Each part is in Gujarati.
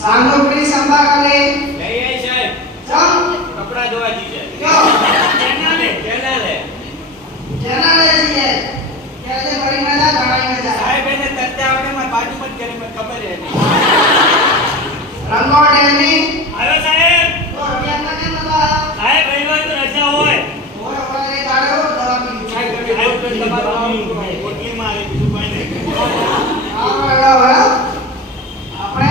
સાંગોપડી સંભા કરે લઈ આઈ સાહેબ ચમ કપડા ધોવા દીજે ક્યો કેનાલે જીએ કેસે બડી મજા ઘણાઈ મજા સાહેબ એને તરતે આવડે માર બાજુ મત કરે મને ખબર હે રંગોળ એની આવ્યો સાહેબ તો અભ્યાસમાં કેમ નતા સાહેબ રવિવાર તો રજા હોય ઓય તાળો દવા પી સાહેબ તો તમારું કોટલીમાં આવે બીજું કોઈ નહીં આપણે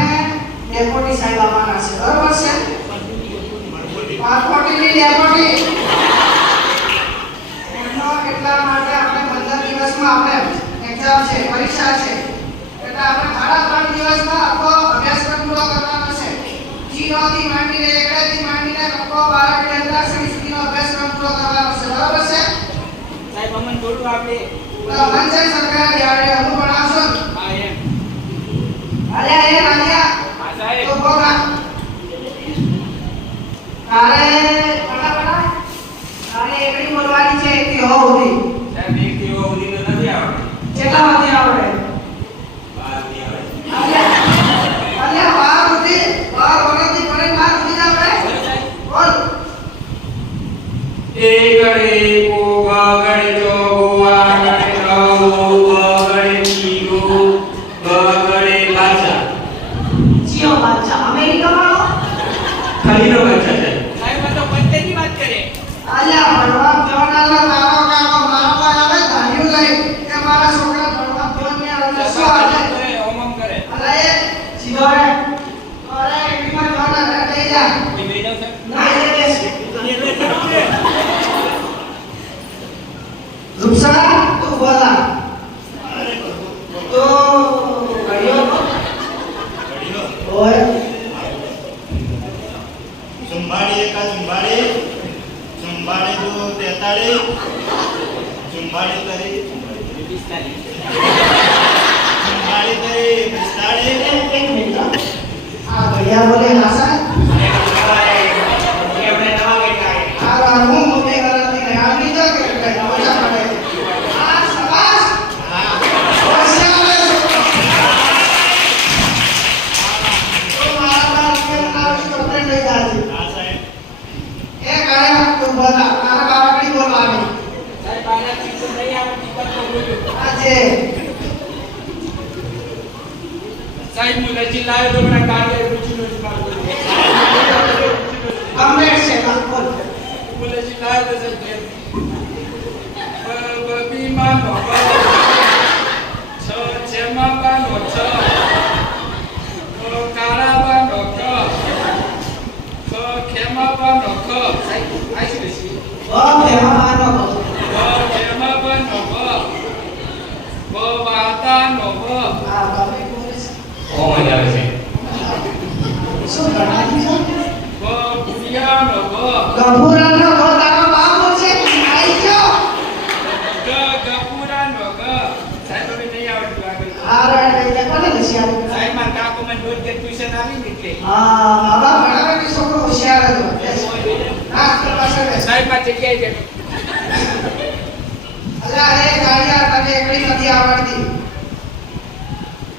ડેપોટી સાહેબ આવવાના છે બરોબર છે પાસપોર્ટની ડેપોટી એનો એટલા માટે આપણે 15 દિવસમાં આપણે એક્ઝામ છે પરીક્ષા છે એટલે આપણે સાડા 3 દિવસમાં આખો અભ્યાસક્રમ પૂરો કરવાનો છે જીરોથી માંડીને એકડથી માંડીને આખો 12 કે 15 સુધીનો અભ્યાસક્રમ પૂરો કરવાનો છે બરોબર છે સાહેબ અમને થોડું આપણે મંચન સરકાર યાર હું ભણાવશો હા એમ અલ્યા એ રાજા હા સાહેબ તો બોલા તારે એકડી બોલવાની છે કે હો ઉધી સાહેબ એક થી સુધી તો નથી આવડે કેટલા વાગે આવડે 12 ની આવડે અલ્યા 12 ઉધી 12 વગરથી પડે 12 ઉધી આવડે બોલ એકડે કો ગગડે જો આગડે રહો બગડે નીરો બગડે બાદશાહ જીઓ બાદશાહ અમેરિકામાં ખાલીનો બાદશાહ છે સાહેબ આ તો પંચની વાત કરે અલ્યા ભણવા જવાના તારો કાકો મારો ભાઈ આવે ધાર્યું લઈ કે મારા છોકરા ભણવા જોઈને આવે શું આવે ઓમમ કરે અરે સીધો રે અરે એકડીમાં જવાના લઈ જા એ બે જાવ સર ના એ બેસ રૂપસા તું બોલા તો ઘડિયો ઓય संभाड़े का संभाड़े संभाड़े तो 43 संभाड़े करे संभाड़े करे 45 एक मिनट आ घडिया बोले हासा आ रामू मुझे करती है आप नहीं जाओगे पचास पड़े आ शाबाश होशियार तो मारा बाप के नाम से करते नहीं जाती हां साहब ए काहे तुम बोला तारा बाप नहीं बोलवानी સાહેબ આના ચીજ નહીં આવડતી પણ બોલ્યો આજે સાહેબ હું લચી લાવ્યો તો મને કાઢે પૂછીનો જ માર બોલ્યો કમ્પ્લીટ છે બોલ હું લચી લાવ્યો તો સાહેબ બબી માં નો છ છેમાં બાનો છ કાળા બાનો ક ખેમા બાનો ક સાહેબ આઈ છે ઓ બેમાં માનો ખેમા બાનો બ વાતા નો બ આ બાપે બોલે છે ઓ મજા આવે છે શું ગણાતી છે બુડિયા નો બ ગભુરાનો ગો તારો બાપો છે આઈ ગયો ગપુરા નો ગ સાહેબ હવે નહીં આવડતું આગળ આ રાડ લઈ જા કોને લસી સાહેબ માર કાકો મને રોજ કે ટ્યુશન આવી ને એટલે હા બાબા ભણાવે કે છોકરો હોશિયાર હતો ના તો પાસે બેસ સાહેબ માં જગ્યાએ ગયો અલ્યા અરે ગાડિયા તને એકડી નથી આવડતી